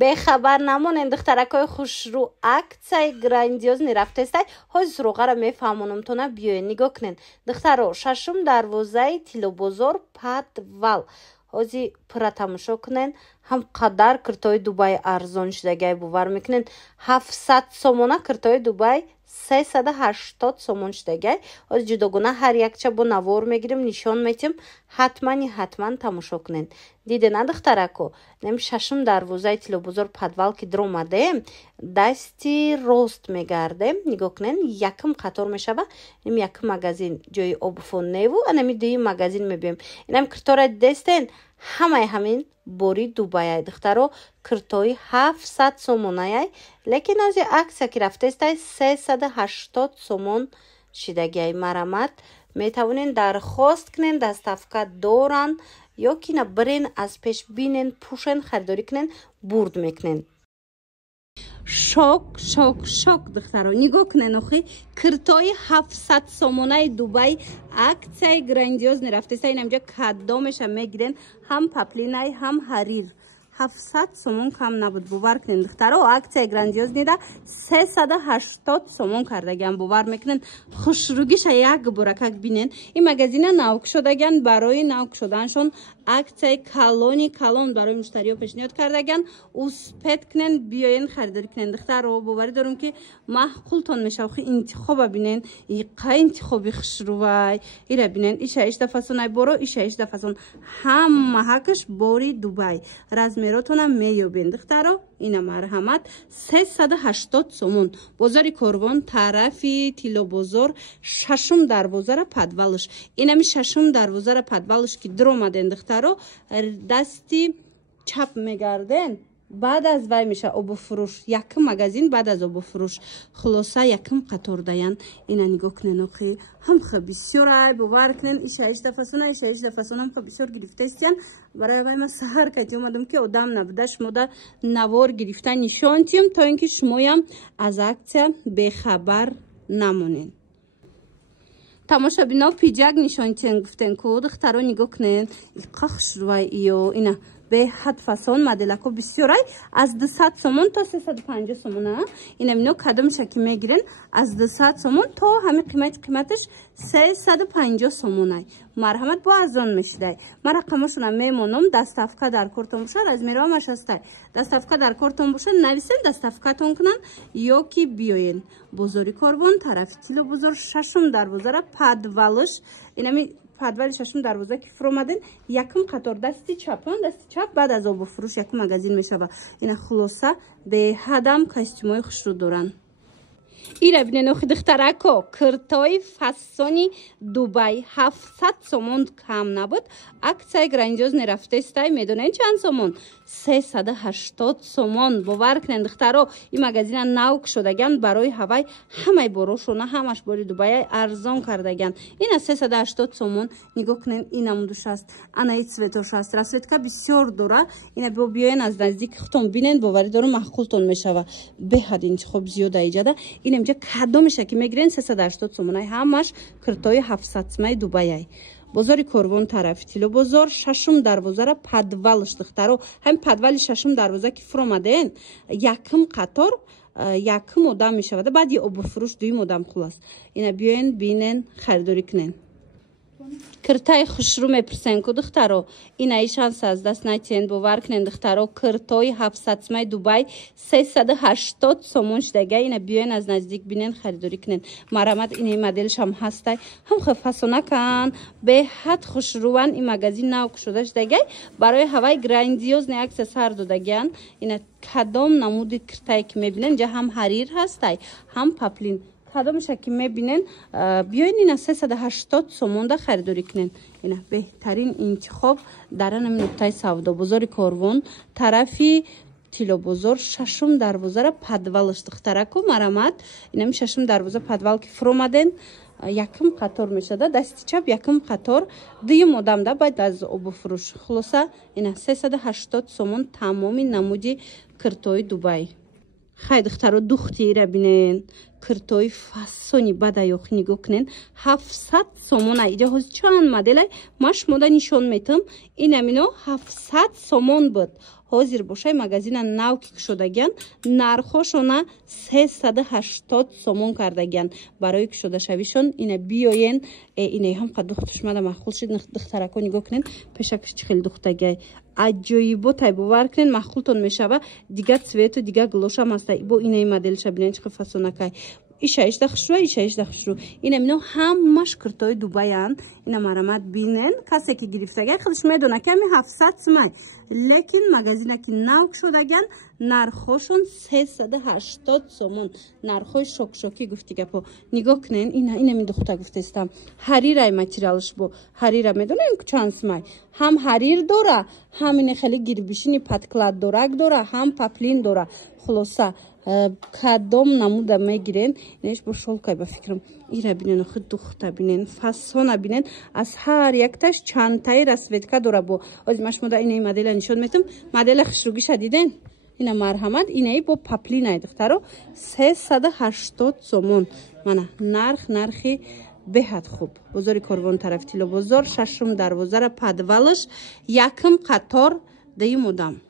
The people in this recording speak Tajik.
бехабар намонен духтаракои хушрӯ аксияи грандиозни рафтестай ҳози суруғара мефаҳмонамтона биёен нигоҳ кунен духтаро шашум дарвозаи тиллобозор подвал ҳози пурра тамошо кунен ҳам қадар киртои дубай арзон шудагай бовар мекунен 700 сомона киртои дубай 380 сомон шудагай ҳози ҷудогона ҳар якча бо навор мегирем нишон метим ҳатман тамошо кунен дидена духтарако нем шашум дарвозаи тиллобозор подвал ки дромадем дасти рост мегардем нигоҳ кунен якм қатор мешава нем якм магазин ҷои обуфонневу анами дуюм магазин мебием инам киртора дестен ҳамаи ҳамин бори дубаяй духтаро киртои 700 сомонаяй лекин ози аксия ки рафтестай 380 сомон шидагай марамат метавонен дархост кунен доставка доран ё ки на бирен аз пеш бинен пушен харидорӣ кунен бурд мекунен шок духтаро нигоҳ кунен охи киртои 700 сомонаи дубай аксияи грандиозни рафтеста инамҷа кадомеша мегирен ҳам паплинай ҳам ҳарир 700 сомон кам набуд бовар кунен духтаро аксияи грандиознида 380 сомон кардаган бовар мекунен хушрӯгиша як буракак бинен ин магазина навкушодаган барои навкушоданшон аксияи калон барои муштариҳо пешниҳод кардаган успед кунен биёен харидорӣ кунен духтаро боварӣ дорам ки маъқултон мешав хи интихоба бинен иқа интихоби хушрӯвай ира бинен иша ишдафасонай боро иша ишдафасон ҳама ҳакаш бори дубай размеротонам меёбен духтаро ина марҳамат 380 сомон бозори корвон тарафи тиллобозор шашум дарвозара подвалш инами шашум дарвозара подвалш ки дромаден духтаро дасти чап мегарден баъд аз вай меша обуфурӯш якм магазин баъд аз обуфурӯш хулоса якм қатор даян ина нигоҳ кунен охи ҳамха бисёрай бовар кунен иша ишдафасонам ха бисёр гирифтастиян барои вай ма саҳар кати омадам ки одам набуда шумода навор гирифта нишон тиём то ин ки шумоям аз аксия бехабар намонен тамошобино пиҷак нишонтиен гуфтен ку духтаро нигоҳ кунен иқа хушрӯвай иё ина беҳад фасон моделако бисёрай аз 200 сомон то 350 сомон инамино кадомша ки мегирен аз 200 сомон то ҳами қиматаш 350 сомонай марҳамат бо арзон мешидай ма рақамашона мемонам доставка дар кортон боша размероамаш ҳастай доставка дар кортон боша нависен доставкатон кунан ё ки биёен бозори корвон тарафи тиллобозор шашум дарвозара подвалш инами подвали шашум дарвоза ки фуромаден якм қатор дасти чап баъд аз обуфурӯш якм магазин мешава ина хулоса беҳадам костюмои хушрӯ доран ира бинен охи духтарако киртои фасони дубай 700 сомон кам набуд аксияи грандиозни рафтестай медонен чанд сомон 380 сомон бовар кунен духтаро ин магазина нав кушодаган барои ҳавай ҳамаи борошона ҳамаш бори дубай арзон кардаган ина 380 сомон нигоҳ кунен инамудуш аст анаи цветош аст расветка бисёр дора ина бо биёен аз наздик хутон бинен боварӣ дорам маъқултон мешава беҳад интихоб зиёда иҷада инамҷа кадомеша ки мегирен 380 сомонай ҳамаш киртои 700 сомаи дубаяй бозори корвон тарафи тиллобозор шашум дарвозара подвалш духтаро ҳамин подвали шашум дарвоза ки фуромаден якм қатор якм одам мешавада баъди обуфурӯш дуюм одам хулас ина биёен бинен харидорӣ кунен киртаи хушрӯ мепурсен ку духтаро инаи шанса аз даст натиен бовар кунен духтаро киртои 700 сомаи дубай 380 сомон шудагай ина биёен аз наздик бинен харидорӣ кунен марҳамат инаи моделшам ҳастай ҳамха фасонакан беҳад хушрӯван ин магазин нав кушода шудагай барои ҳавай грандиозни аксия сар додаган ина кадом намуди киртае ки мебинен ҷа ҳам ҳарир ҳастай ҳам паплин кадомеша ки мебинен биёин ина 380 сомонда харидорӣ кунен ина беҳтарин интихоб дар анами нуқтаи савдо бозори корвон тарафи тиллобозор шашум дарвозара подвалш духтараку марамат инами шашум дарвоза подвал ки фуромаден якм қатор мешада дасти чап якм қатор дуюм одамда баъд аз обуфурӯш хулоса ина 380 сомон тамоми намуди киртои дубай хай духтаро духти ира бинен киртои фасони бадай охи нигоҳ кунен 700 сомонай иҷа ҳози чанд моделай ма шумода нишон метам инамино 700 сомон буд ҳозир бошай магазина нав ки кушодагиян нархошона 380 сомон кардагиян барои кушодашавишон. Ина биёен инаи ҳам қад духтушмада махул шид. духтарако нигоҳ кунен пешакаш чӣ хел духтагай аҷоиботай бовар кунен махултон мешава дига цвету дига глошам ҳастай бо инаи моделша бинен чӣ хел фасонакай ишаишда хушрӯ ишаишда хушрӯ ина мино ҳамаш куртои дубаян. ина марамат бинен касе ки гирифтагай худаш медона ки ами 700 сомай лекин магазина ки нав кушодаган нархошон 380 сомон нархои шокшоки гуфтигапо нигоҳ кунен. ина ми духта гуфтестам ҳарирай материалш бо ҳарира медонем чанд сомай ҳам ҳарир дора ҳам ина хеле гирбишини подклад дорак дора ҳам паплин дора хулоса кадом намуда мегирен инаш бо шолкай ба фикрам ира бинен охи духта бинен фасона бинен аз ҳар якташ чандтаи расветка дора бо озимашмода инаи модела нишон метум модела хушругиша диден ина марҳамат инаи бо паплинай духтаро 380 сомон мана нархи беҳад хуб бозори Корвон тарафи Тило бозор 6 дарвозара подвалаш якм қатор даи мудам.